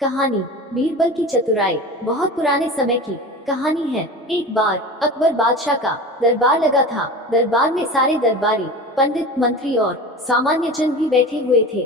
कहानी बीरबल की चतुराई। बहुत पुराने समय की कहानी है। एक बार अकबर बादशाह का दरबार लगा था। दरबार में सारे दरबारी, पंडित, मंत्री और सामान्य जन भी बैठे हुए थे।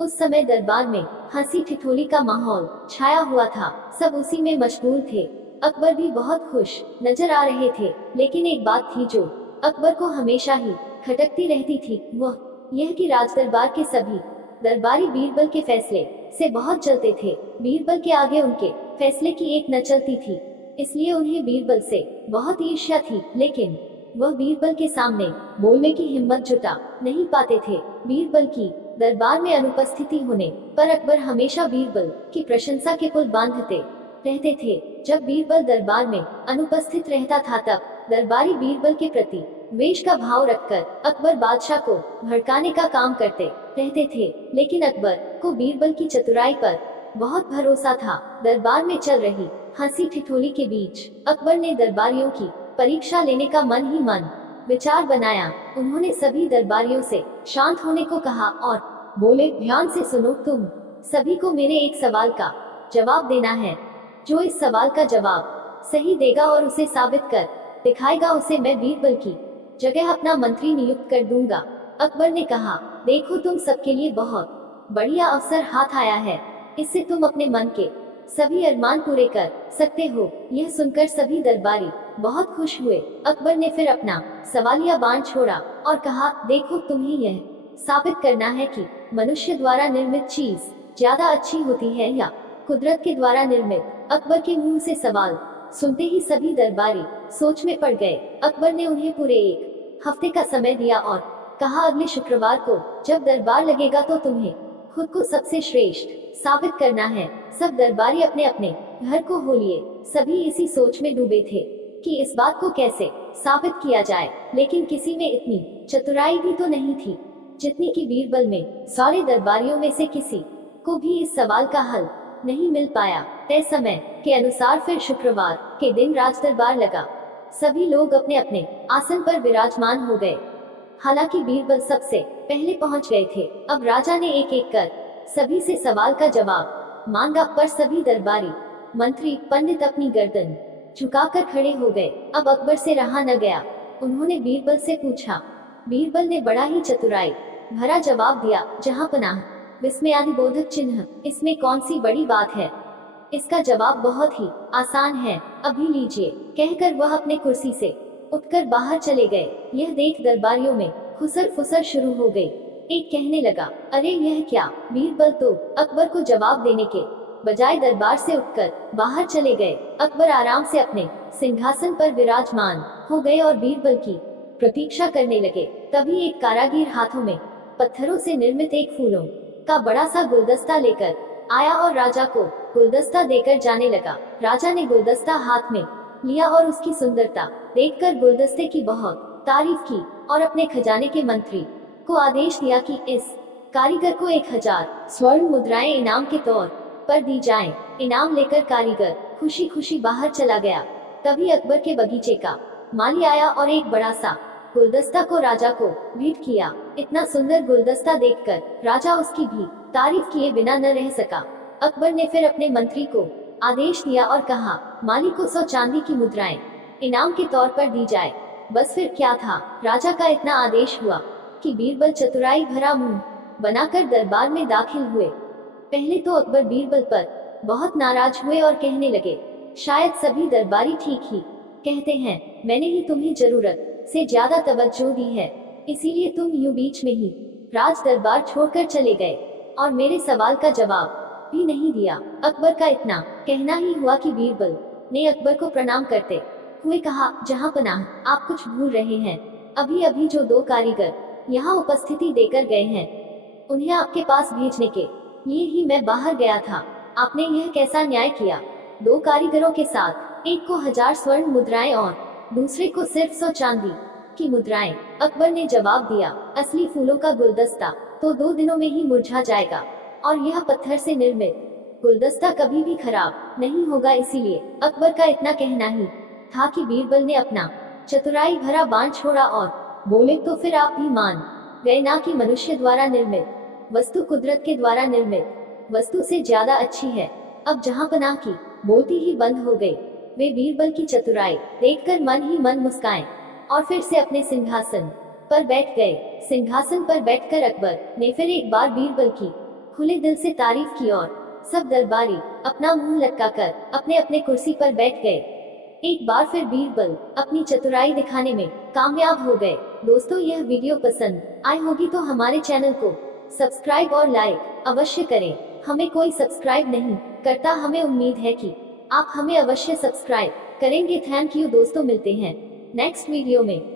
उस समय दरबार में हंसी ठिठोली का माहौल छाया हुआ था। सब उसी में मशगूल थे। अकबर भी बहुत खुश नजर आ रहे थे। लेकिन एक बात थी जो अकबर को हमेशा ही खटकती रहती थी, वह यह कि राज दरबार के सभी दरबारी बीरबल के फैसले से बहुत चलते थे। बीरबल के आगे उनके फैसले की एक न चलती थी, इसलिए उन्हें बीरबल से बहुत ईर्ष्या थी। लेकिन वह बीरबल के सामने बोलने की हिम्मत जुटा नहीं पाते थे। बीरबल की दरबार में अनुपस्थिति होने पर अकबर हमेशा बीरबल की प्रशंसा के पुल बांधते रहते थे। जब बीरबल दरबार में अनुपस्थित रहता था तब दरबारी बीरबल के प्रति द्वेष का भाव रखकर अकबर बादशाह को भड़काने का काम करते रहते थे। लेकिन अकबर को बीरबल की चतुराई पर बहुत भरोसा था। दरबार में चल रही हंसी ठिठोली के बीच अकबर ने दरबारियों की परीक्षा लेने का मन ही मन विचार बनाया। उन्होंने सभी दरबारियों से शांत होने को कहा और बोले, ध्यान से सुनो, तुम सभी को मेरे एक सवाल का जवाब देना है। जो इस सवाल का जवाब सही देगा और उसे साबित कर दिखाएगा, उसे मैं बीरबल की जगह अपना मंत्री नियुक्त कर दूंगा। अकबर ने कहा, देखो, तुम सबके लिए बहुत बढ़िया अवसर हाथ आया है। इससे तुम अपने मन के सभी अरमान पूरे कर सकते हो। यह सुनकर सभी दरबारी बहुत खुश हुए। अकबर ने फिर अपना सवालिया बाण छोड़ा और कहा, देखो, तुम्हें यह साबित करना है कि मनुष्य द्वारा निर्मित चीज ज्यादा अच्छी होती है या कुदरत के द्वारा निर्मित। अकबर के मुंह से सवाल सुनते ही सभी दरबारी सोच में पड़ गए। अकबर ने उन्हें पूरे एक हफ्ते का समय दिया और कहा, अगले शुक्रवार को जब दरबार लगेगा तो तुम्हें खुद को सबसे श्रेष्ठ साबित करना है। सब दरबारी अपने अपने घर को हो लिए। सभी इसी सोच में डूबे थे कि इस बात को कैसे साबित किया जाए। लेकिन किसी में इतनी चतुराई भी तो नहीं थी जितनी कि बीरबल में। सारे दरबारियों में से किसी को भी इस सवाल का हल नहीं मिल पाया। तय समय के अनुसार फिर शुक्रवार के दिन राज दरबार लगा। सभी लोग अपने अपने आसन पर विराजमान हो गए। हालांकि बीरबल सबसे पहले पहुंच गए थे। अब राजा ने एक एक कर सभी से सवाल का जवाब मांगा, पर सभी दरबारी, मंत्री, पंडित अपनी गर्दन झुकाकर खड़े हो गए। अब अकबर से रहा न गया। उन्होंने बीरबल से पूछा। बीरबल ने बड़ा ही चतुराई भरा जवाब दिया, जहां पनाह, विस्मयादिबोधक चिन्ह, इसमें कौन सी बड़ी बात है? इसका जवाब बहुत ही आसान है, अभी लीजिए। कहकर वह अपने कुर्सी से उठकर बाहर चले गए। यह देख दरबारियों में खुसर फुसर शुरू हो गई। एक कहने लगा, अरे यह क्या? बीरबल तो अकबर को जवाब देने के बजाय दरबार से उठकर बाहर चले गए। अकबर आराम से अपने सिंहासन पर विराजमान हो गए और बीरबल की प्रतीक्षा करने लगे। तभी एक कारागिर हाथों में पत्थरों से निर्मित एक फूलों का बड़ा सा गुलदस्ता लेकर आया और राजा को गुलदस्ता देकर जाने लगा। राजा ने गुलदस्ता हाथ में लिया और उसकी सुंदरता देखकर गुलदस्ते की बहुत तारीफ की और अपने खजाने के मंत्री को आदेश दिया कि इस कारीगर को 1000 स्वर्ण मुद्राएं इनाम के तौर पर दी जाएं। इनाम लेकर कारीगर खुशी खुशी बाहर चला गया। तभी अकबर के बगीचे का माली आया और एक बड़ा सा गुलदस्ता को राजा को भेंट किया। इतना सुंदर गुलदस्ता देखकर राजा उसकी भी तारीफ किए बिना न रह सका। अकबर ने फिर अपने मंत्री को आदेश दिया और कहा, माली को 100 चांदी की मुद्राएं इनाम के तौर पर दी जाए। बस फिर क्या था, राजा का इतना आदेश हुआ कि बीरबल चतुराई भरा मुंह बनाकर दरबार में दाखिल हुए। पहले तो अकबर बीरबल पर बहुत नाराज हुए और कहने लगे, शायद सभी दरबारी ठीक ही कहते हैं, मैंने ही तुम्हें जरूरत से ज्यादा तवज्जो दी है, इसीलिए तुम यूं बीच में ही राज दरबार छोड़कर चले गए और मेरे सवाल का जवाब भी नहीं दिया। अकबर का इतना कहना ही हुआ कि बीरबल ने अकबर को प्रणाम करते हुए कहा, जहां पनाह, आप कुछ भूल रहे हैं। अभी अभी जो 2 कारीगर यहाँ उपस्थिति देकर गए हैं, उन्हें आपके पास भेजने के लिए ही मैं बाहर गया था। आपने यह कैसा न्याय किया? 2 कारीगरों के साथ एक को 1000 स्वर्ण मुद्राएं और दूसरे को सिर्फ 100 चांदी की मुद्राएं। अकबर ने जवाब दिया, असली फूलों का गुलदस्ता तो 2 दिनों में ही मुरझा जाएगा और यह पत्थर से निर्मित गुलदस्ता कभी भी खराब नहीं होगा। इसीलिए अकबर का इतना कहना ही था कि बीरबल ने अपना चतुराई भरा बाण छोड़ा और बोले, तो फिर आप भी मान गए ना कि मनुष्य द्वारा निर्मित वस्तु कुदरत के द्वारा निर्मित वस्तु से ज्यादा अच्छी है। अब जहां पनाह की बोलती ही बंद हो गई। वे बीरबल की चतुराई देखकर मन ही मन मुस्काए और फिर से अपने सिंहासन पर बैठ गए। सिंहासन पर बैठकर अकबर ने फिर एक बार बीरबल की खुले दिल से तारीफ की और सब दरबारी अपना मुंह लटकाकर अपने अपने कुर्सी पर बैठ गए। एक बार फिर बीरबल अपनी चतुराई दिखाने में कामयाब हो गए। दोस्तों, यह वीडियो पसंद आई होगी तो हमारे चैनल को सब्सक्राइब और लाइक अवश्य करें। हमें कोई सब्सक्राइब नहीं करता, हमें उम्मीद है कि आप हमें अवश्य सब्सक्राइब करेंगे। थैंक यू दोस्तों, मिलते हैं नेक्स्ट वीडियो में।